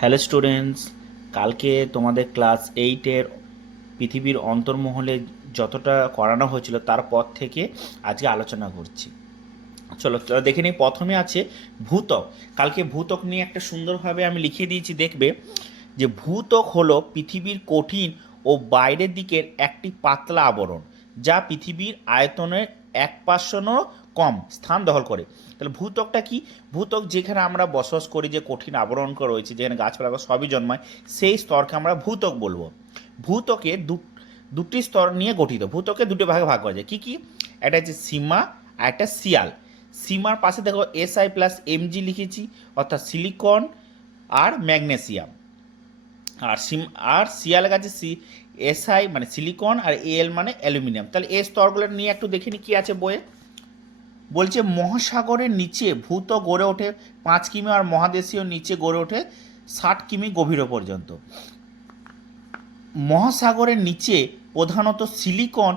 Hello students, কালকে তোমাদের class এইটের পৃথিবীর অন্তর্মহলে যতটা করানো হয়েছিল তারপর থেকে আজকে আলোচনা করছি। চলো দেখে নিই। প্রথমে আছে ভূত্বক। কালকে ভূত্বক নিয়ে একটা সুন্দরভাবে আমি লিখিয়ে দিয়েছি, দেখবে যে ভূত্বক হলো পৃথিবীর কঠিন ও বাইরের দিকের একটি পাতলা আবরণ, যা পৃথিবীর আয়তনের 1% কম স্থান দখল করে। তাহলে ভূত্বকটা কি? ভূত্বক যেখানে আমরা বসবাস করি, যে কঠিন আবরণ রয়েছে, যেখানে গাছপালা সবই জন্মায়, সেই স্তরকে আমরা ভূত্বক বলবো। ভূত্বকে দুটি স্তর নিয়ে গঠিত। ভূত্বকে দুটো ভাগে ভাগ করা যায়। কি কি? একটা হচ্ছে সীমা আর একটা সিয়াল। সীমার পাশে দেখো SI+Mg লিখেছি, অর্থাৎ সিলিকন আর ম্যাগনেসিয়াম। আর সিয়ালের কাছে SI মানে সিলিকন আর Al মানে অ্যালুমিনিয়াম। তাহলে এই স্তরগুলো নিয়ে একটু দেখে নি কি আছে বইয়ে। বলছে মহাসাগরের নিচে ভূত্বক গড়ে ওঠে 5 কিমি, আর মহাদেশীয় নিচে গড়ে ওঠে 60 কিমি গভীর পর্যন্ত। মহাসাগরের নিচে প্রধানত সিলিকন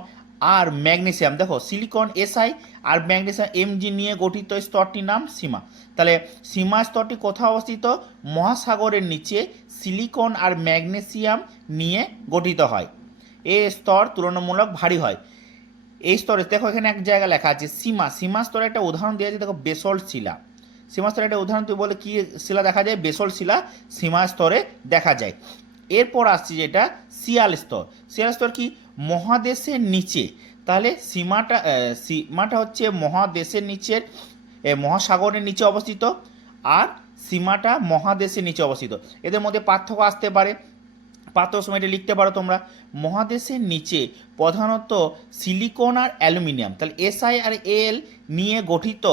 আর ম্যাগনেসিয়াম, দেখো সিলিকন SI আর ম্যাগনেসিয়াম Mg নিয়ে গঠিত স্তরটির নাম সীমা। তাহলে সীমা স্তরটি কোথায় অবস্থিত? মহাসাগরের নিচে সিলিকন আর ম্যাগনেসিয়াম নিয়ে গঠিত হয়। এই স্তর তুলনামূলক ভারী হয়। এই স্তরে দেখো এখানে এক জায়গায় লেখা আছে সীমা। সীমা স্তরে একটা উদাহরণ দেওয়া আছে, দেখো বেসল্ট শিলা। সীমা স্তরে একটা উদাহরণ তুই বলে কি শিলা দেখা যায়? বেসল্ট শিলা সীমা স্তরে দেখা যায়। এরপর আসছে যেটা সিয়াল স্তর। সিয়াল স্তর কি? মহাদেশের নিচে। তাহলে সীমাটা হচ্ছে মহাদেশের নিচের, মহাসাগরের নিচে অবস্থিত, আর সীমাটা মহাদেশের নিচে অবস্থিত। এদের মধ্যে পার্থক্য আসতে পারে, পার্থক্য সময় এটা লিখতে পারো তোমরা। মহাদেশের নিচে প্রধানত সিলিকন আর অ্যালুমিনিয়াম, তাহলে SI আর Al নিয়ে গঠিত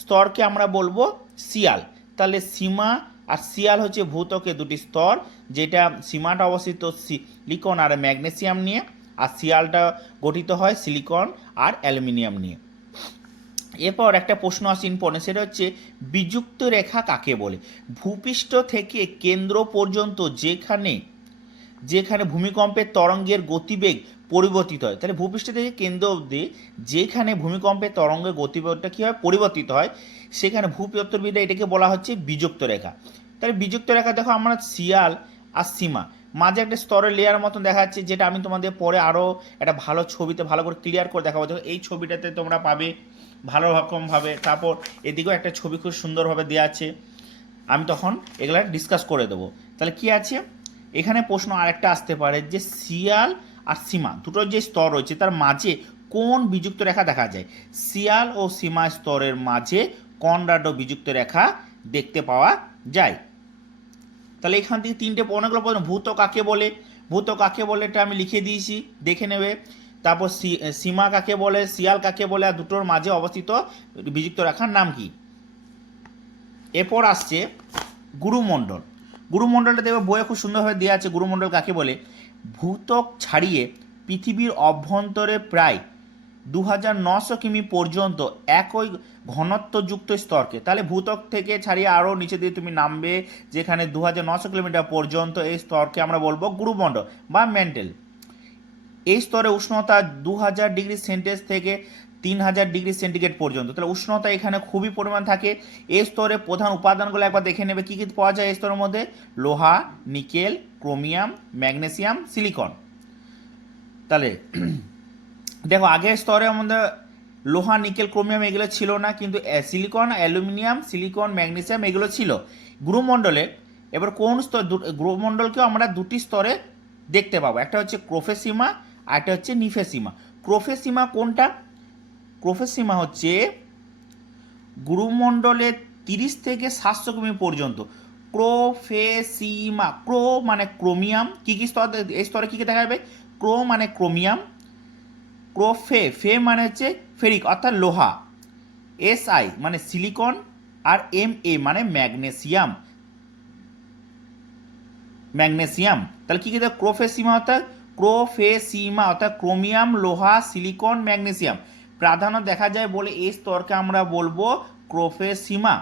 স্তরকে আমরা বলবো সিয়াল। তাহলে সীমা আর সিয়াল হচ্ছে ভূত্বকের দুটি স্তর, যেটা সীমাটা অবস্থিত সিলিকন আর ম্যাগনেসিয়াম নিয়ে, আর সিয়ালটা গঠিত হয় সিলিকন আর অ্যালুমিনিয়াম নিয়ে। এরপর একটা প্রশ্ন আসছে ইম্পর্টেন্ট, সেটা হচ্ছে বিযুক্ত রেখা কাকে বলে? ভূপৃষ্ঠ থেকে কেন্দ্র পর্যন্ত যেখানে যেখানে ভূমিকম্পের তরঙ্গের গতিবেগ পরিবর্তিত হয়। তাহলে ভূপৃষ্ঠ থেকে কেন্দ্র অবধি যেখানে ভূমিকম্পের তরঙ্গের গতিবেগটা কী হয়? পরিবর্তিত হয়, সেখানে ভূপৃষ্ঠবিদ্যা এটাকে বলা হচ্ছে বিযুক্ত রেখা। তাহলে বিযুক্ত রেখা দেখো আমরা সিয়াল আর সীমা মাঝে একটা স্তরের লেয়ার মতন দেখা যাচ্ছে, যেটা আমি তোমাদের পরে আরও একটা ভালো ছবিতে ভালো করে ক্লিয়ার করে দেখাবো। দেখো এই ছবিটাতে তোমরা পাবে ভালো রকমভাবে। তারপর এদিকেও একটা ছবি খুব সুন্দরভাবে দেওয়া আছে, আমি তখন এগুলা ডিসকাস করে দেবো। তাহলে কি আছে এখানে? প্রশ্ন আরেকটা আসতে পারে যে সিয়াল আর সীমা দুটোর যে স্তর রয়েছে তার মাঝে কোন বিযুক্ত রেখা দেখা যায়? সিয়াল ও সীমা স্তরের মাঝে কনরাডো বিযুক্ত রেখা দেখতে পাওয়া যায়। তাহলে এখান থেকে তিনটে অনেকগুলো প্রশ্ন। ভূত্বক কাকে বলে? ভূত্বক কাকে বলে এটা আমি লিখে দিয়েছি, দেখে নেবে। তারপর সীমা কাকে বলে, সিয়াল কাকে বলে, আর দুটোর মাঝে অবস্থিত বিযুক্ত রেখার নাম কি? এরপর আসছে গুরুমণ্ডল। গুরুমণ্ডলটা দেখবে বইয়ে খুব সুন্দরভাবে দেওয়া আছে। গুরুমণ্ডল কাকে বলে? ভূত্বক ছাড়িয়ে পৃথিবীর অভ্যন্তরে প্রায় 2900 কিমি পর্যন্ত একই ঘনত্বযুক্ত স্তরকে, তাহলে ভূত্বক থেকে ছাড়িয়ে আরও নিচে দিয়ে তুমি নামবে যেখানে 2900 কিলোমিটার পর্যন্ত, এই স্তরকে আমরা বলবো গুরুমণ্ডল বা ম্যান্টেল। এই স্তরে উষ্ণতা 2000 ডিগ্রি সেন্টিগ্রেড থেকে 3000 ডিগ্রি সেন্টিগ্রেড পর্যন্ত। তাহলে উষ্ণতা এখানে খুবই পরিমাণ থাকে। এই স্তরে প্রধান উপাদানগুলো একবার দেখে নেবে কী কী পাওয়া যায় এই স্তরের মধ্যে। লোহা, নিকেল, ক্রোমিয়াম, ম্যাগনেসিয়াম, সিলিকন। তাহলে দেখো আগের স্তরে আমাদের লোহা, নিকেল, ক্রোমিয়াম এগুলো ছিল না, কিন্তু সিলিকন, অ্যালুমিনিয়াম, সিলিকন, ম্যাগনেসিয়াম এগুলো ছিল গুরুমণ্ডলে। এবার কোন স্তর? গুরুমণ্ডলকেও আমরা দুটি স্তরে দেখতে পাবো, একটা হচ্ছে ক্রোফেসীমা আর একটা হচ্ছে নিফেসীমা। ক্রোফেসীমা কোনটা? ক্রোফেসীমা হচ্ছে গুরুমণ্ডলের 30 থেকে 700 কিমি পর্যন্ত। ক্রোফেসীমা, ক্রো মানে ক্রোমিয়াম, কী কী স্তর? এই স্তরে কী কী দেখা যাবে? ক্রো মানে ক্রোমিয়াম, ফে মানে হচ্ছে ফেরিক অর্থাৎ লোহা, SI মানে সিলিকন, আর Ma মানে ম্যাগনেসিয়াম। তাহলে কী কী দেখ? ক্রোফেসিমা অর্থাৎ ক্রোমিয়াম, লোহা, সিলিকন, ম্যাগনেসিয়াম প্রাধান্য দেখা যায় বলে এই স্তরকে আমরা বলবো ক্রোফেসিমা।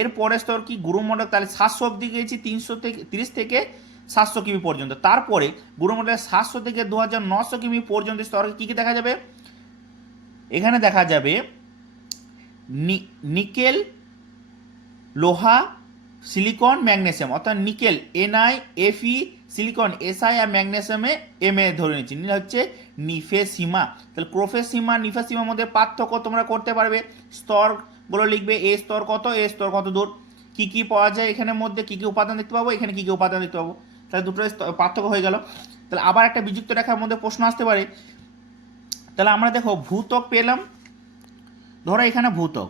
এর পরের স্তর কি? গুরুমণ্ডল। তাহলে 700 অব্দি গিয়েছি, 30 থেকে 700 কিমি পর্যন্ত। তারপরে গুরুমণ্ডলের 700 থেকে 2900 কিমি পর্যন্ত স্তরে কী কী দেখা যাবে? এখানে দেখা যাবে নিকেল, লোহা, সিলিকন ম্যাগনেসিয়াম অর্থাৎ নিকেল NiFe, সিলিকন Si আর ম্যাগনেসিয়ামে Ma ধরে নিচ্ছি, নীল হচ্ছে নিফেসিমা। তাহলে ক্রোফেসিমা নিফেসিমার মধ্যে পার্থক্য তোমরা করতে পারবে, স্তরগুলো লিখবে, এ স্তর কত দূর, কি কি পাওয়া যায় এখানের মধ্যে, কি কি উপাদান দেখতে পাবো, এখানে কি কি উপাদান দেখতে পাবো, তাহলে দুটো পার্থক্য হয়ে গেল। তাহলে আবার একটা বিযুক্ত রেখার মধ্যে প্রশ্ন আসতে পারে। তাহলে আমরা দেখো ভূত্বক পেলাম, ধরো এখানে ভূত্বক,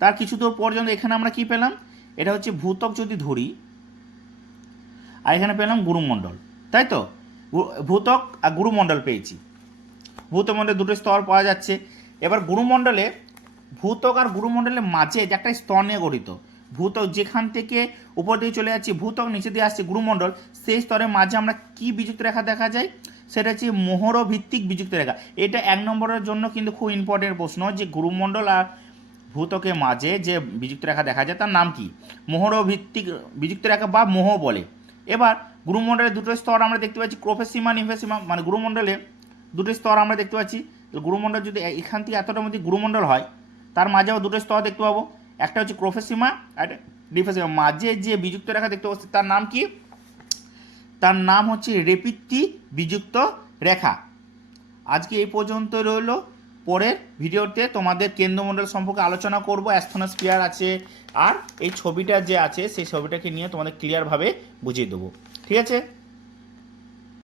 তার কিছু দূর পর্যন্ত এখানে আমরা কি পেলাম, এটা হচ্ছে ভূত্বক যদি ধরি, আর এখানে পেলাম গুরুমণ্ডল, তাই তো, ভূত্বক আর গুরুমণ্ডল পেয়েছি। ভূত্বমণ্ডলে দুটো স্তর পাওয়া যাচ্ছে। এবার গুরুমণ্ডলে, ভূত্বক আর গুরুমণ্ডলের মাঝে যে একটা স্তর নিয়ে গঠিত, ভূত্বক যেখান থেকে উপর দিকে চলে যাচ্ছে, ভূত্বক নিচে দিয়ে আসছে গুরুমণ্ডল, সেই স্তরের মাঝে আমরা কি বিযুক্ত রেখা দেখা যায়, সেটা হচ্ছে মোহর ভিত্তিক বিযুক্ত রেখা। এটা 1 নম্বরের জন্য কিন্তু খুব ইম্পর্টেন্ট প্রশ্ন, যে গুরুমণ্ডল আর ভূত্বকের মাঝে যে বিযুক্ত রেখা দেখা যায় তার নাম কি, মোহর ভিত্তিক বিযুক্ত রেখা বা মোহ বলে। এবার গুরুমণ্ডলে দুটো স্তর আমরা দেখতে পাচ্ছি, ক্রোফেসিমা নিফেসিমা, মানে গুরুমণ্ডলে দুটো স্তর আমরা দেখতে পাচ্ছি। গুরুমণ্ডল যদি এখান থেকে এতটার মধ্যে গুরুমণ্ডল হয়, তার মাঝেও দুটো স্তর দেখতে পাবো, একটা হচ্ছে ক্রোফেসিমা আর ডিফেসিমা। মাঝে যে বিযুক্ত রেখা দেখতে পাচ্ছি তার নাম কি, তার নাম হচ্ছে রেপিত্তি বিযুক্ত রেখা। আজকে এই পর্যন্ত রইল, পরের ভিডিওতে তোমাদের কেন্দ্রমণ্ডল সম্পর্কে আলোচনা করব, অ্যাস্থেনোস্ফিয়ার আছে, আর এই ছবিটা যে আছে সেই ছবিটাকে নিয়ে তোমাদের ক্লিয়ারভাবে বুঝিয়ে দেবো। ঠিক আছে।